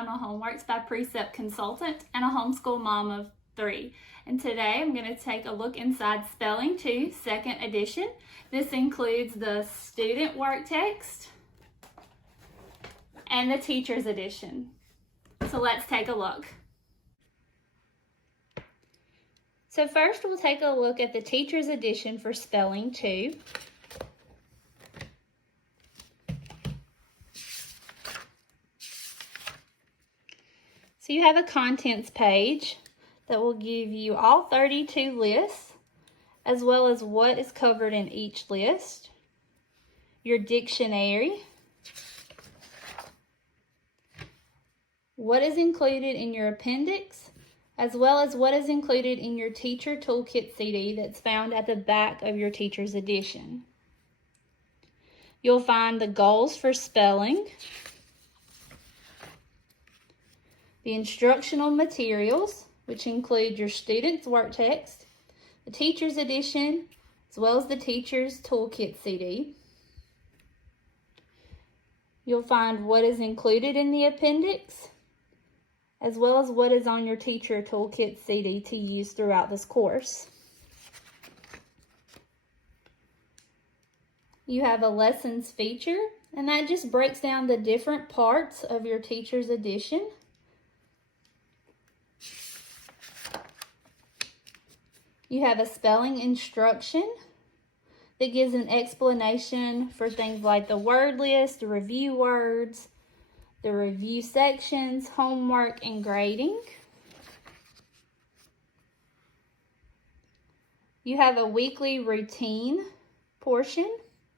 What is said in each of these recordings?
I'm a Homeworks by Precept consultant and a homeschool mom of 3. And today I'm going to take a look inside Spelling 2, 2nd edition. This includes the student work text and the teacher's edition. So let's take a look. So first we'll take a look at the teacher's edition for Spelling 2. So you have a contents page that will give you all 32 lists, as well as what is covered in each list, your dictionary, what is included in your appendix, as well as what is included in your teacher toolkit CD that's found at the back of your teacher's edition. You'll find the goals for spelling, the instructional materials, which include your student's work text, the teacher's edition, as well as the teacher's toolkit CD. You'll find what is included in the appendix, as well as what is on your teacher toolkit CD to use throughout this course. You have a lessons feature, and that just breaks down the different parts of your teacher's edition. You have a spelling instruction that gives an explanation for things like the word list, the review words, the review sections, homework, and grading. You have a weekly routine portion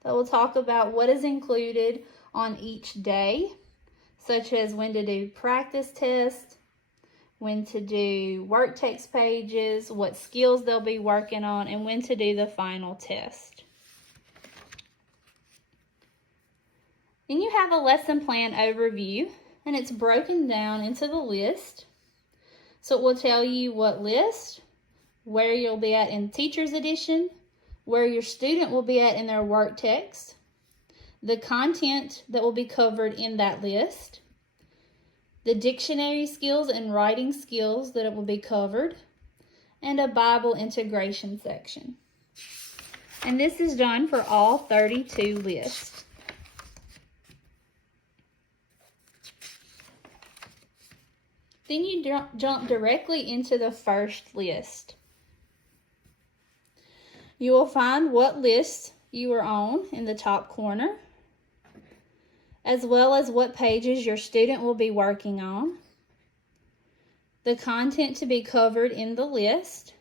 that will talk about what is included on each day, such as when to do practice tests, when to do work text pages, what skills they'll be working on, and when to do the final test. Then you have a lesson plan overview, and it's broken down into the list. So it will tell you what list, where you'll be at in teacher's edition, where your student will be at in their work text, the content that will be covered in that list, the dictionary skills and writing skills that it will be covered, and a Bible integration section. And this is done for all 32 lists. Then you jump directly into the first list. You will find what list you are on in the top corner, as well as what pages your student will be working on, the content to be covered in the list,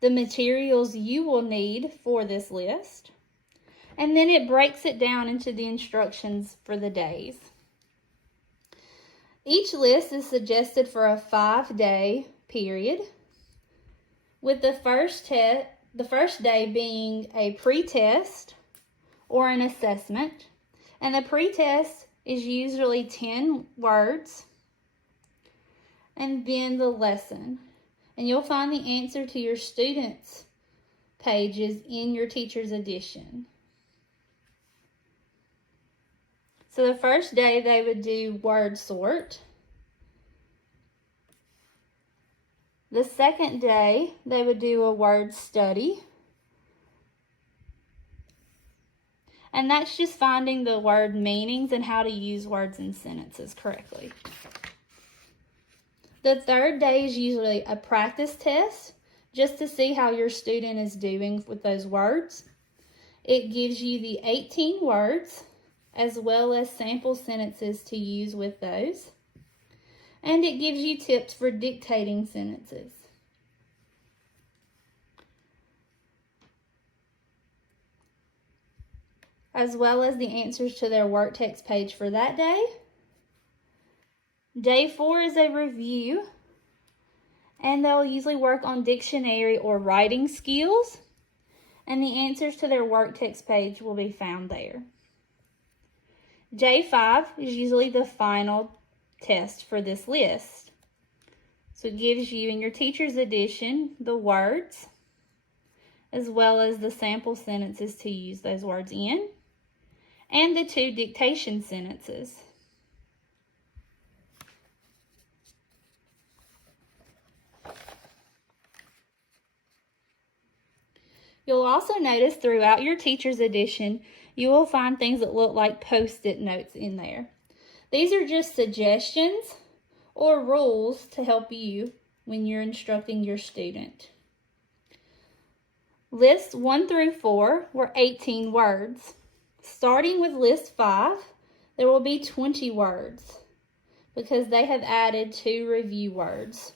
the materials you will need for this list, and then it breaks it down into the instructions for the days. Each list is suggested for a 5-day period, with the first day being a pre-test or an assessment. And the pre-test is usually 10 words, and then the lesson. And you'll find the answer to your students' pages in your teacher's edition. So the first day they would do word sort. The second day they would do a word study. And that's just finding the word meanings and how to use words in sentences correctly. The third day is usually a practice test, just to see how your student is doing with those words. It gives you the 18 words, as well as sample sentences to use with those. And it gives you tips for dictating sentences. As well as the answers to their work text page for that day. Day 4 is a review, and they'll usually work on dictionary or writing skills, and the answers to their work text page will be found there. Day 5 is usually the final test for this list. So it gives you in your teacher's edition the words, as well as the sample sentences to use those words in, and the 2 dictation sentences. You'll also notice throughout your teacher's edition, you will find things that look like Post-it notes in there. These are just suggestions or rules to help you when you're instructing your student. Lists 1 through 4 were 18 words. Starting with list 5, there will be 20 words because they have added 2 review words.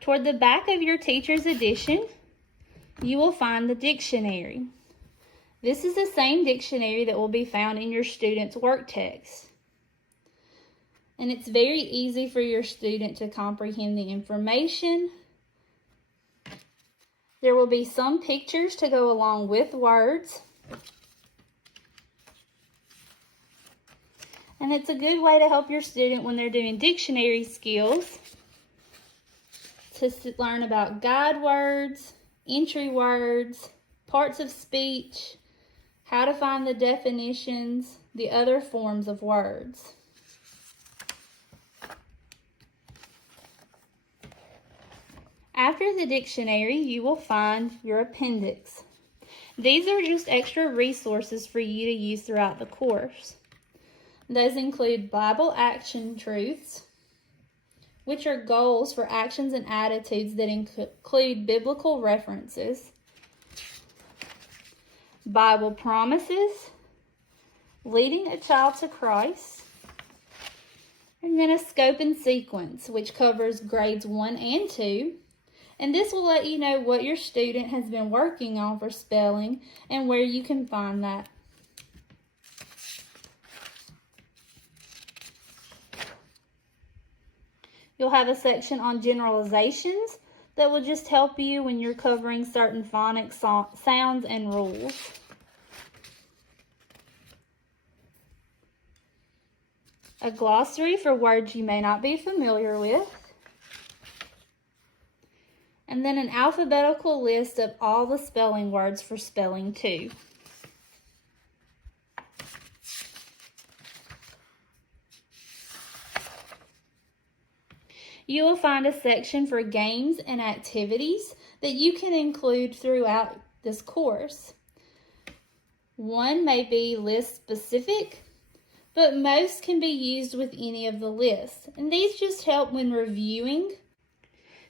Toward the back of your teacher's edition, you will find the dictionary. This is the same dictionary that will be found in your student's work text. And it's very easy for your student to comprehend the information. There will be some pictures to go along with words. And it's a good way to help your student when they're doing dictionary skills to learn about guide words, entry words, parts of speech, how to find the definitions, the other forms of words. After the dictionary, you will find your appendix. These are just extra resources for you to use throughout the course. Those include Bible action truths, which are goals for actions and attitudes that include biblical references, Bible promises, leading a child to Christ, and then a scope and sequence, which covers grades 1 and 2. And this will let you know what your student has been working on for spelling and where you can find that. You'll have a section on generalizations that will just help you when you're covering certain phonics sounds and rules. A glossary for words you may not be familiar with. And then an alphabetical list of all the spelling words for spelling 2. You will find a section for games and activities that you can include throughout this course. One may be list specific, but most can be used with any of the lists. And these just help when reviewing.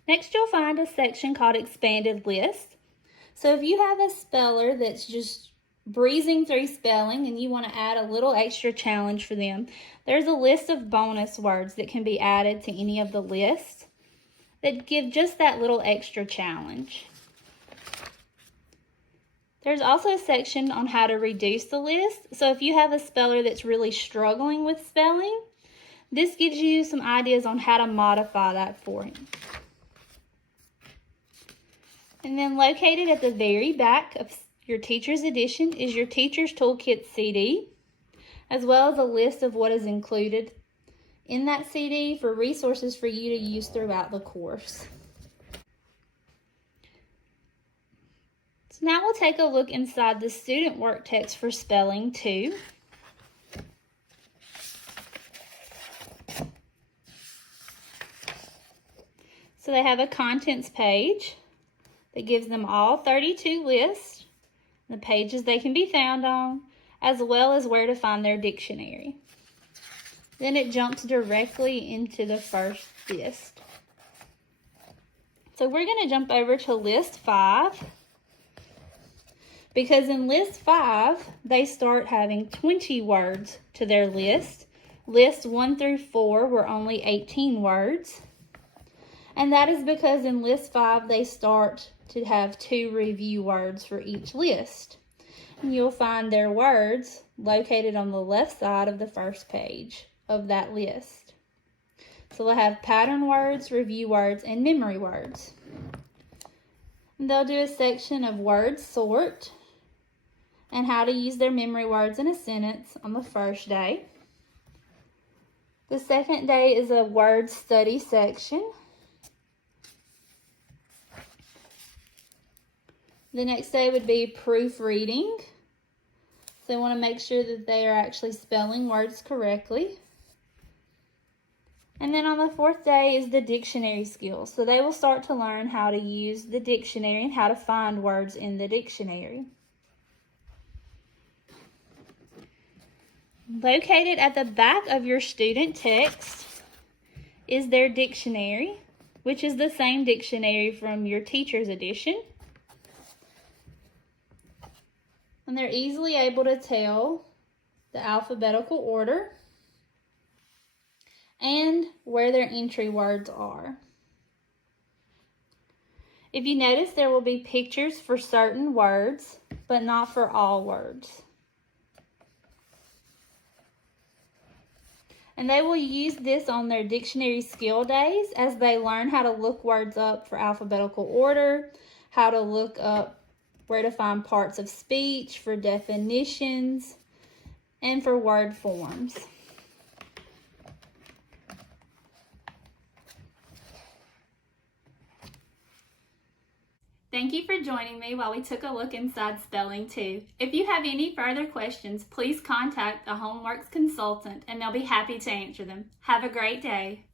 Next, you'll find a section called Expanded List. So if you have a speller that's just breezing through spelling and you want to add a little extra challenge for them, there's a list of bonus words that can be added to any of the lists that give just that little extra challenge. There's also a section on how to reduce the list. So if you have a speller that's really struggling with spelling, this gives you some ideas on how to modify that for him. And then located at the very back of your teacher's edition is your Teacher's Toolkit CD, as well as a list of what is included in that CD for resources for you to use throughout the course. So now we'll take a look inside the student work text for spelling 2. So they have a contents page that gives them all 32 lists, the pages they can be found on, as well as where to find their dictionary. Then it jumps directly into the first list. So we're going to jump over to list 5, because in list 5, they start having 20 words to their list. Lists 1 through 4 were only 18 words. And that is because in list 5, they start to have 2 review words for each list. And you'll find their words located on the left side of the first page of that list. So they'll have pattern words, review words, and memory words. And they'll do a section of word sort and how to use their memory words in a sentence on the first day. The second day is a word study section. The next day would be proofreading. So they want to make sure that they are actually spelling words correctly. And then on the 4th day is the dictionary skills. So they will start to learn how to use the dictionary and how to find words in the dictionary. Located at the back of your student text is their dictionary, which is the same dictionary from your teacher's edition. And they're easily able to tell the alphabetical order and where their entry words are. If you notice, there will be pictures for certain words, but not for all words. And they will use this on their dictionary skill days as they learn how to look words up for alphabetical order, how to look up where to find parts of speech, for definitions, and for word forms. Thank you for joining me while we took a look inside Spelling 2. If you have any further questions, please contact the Homeworks consultant and they'll be happy to answer them. Have a great day.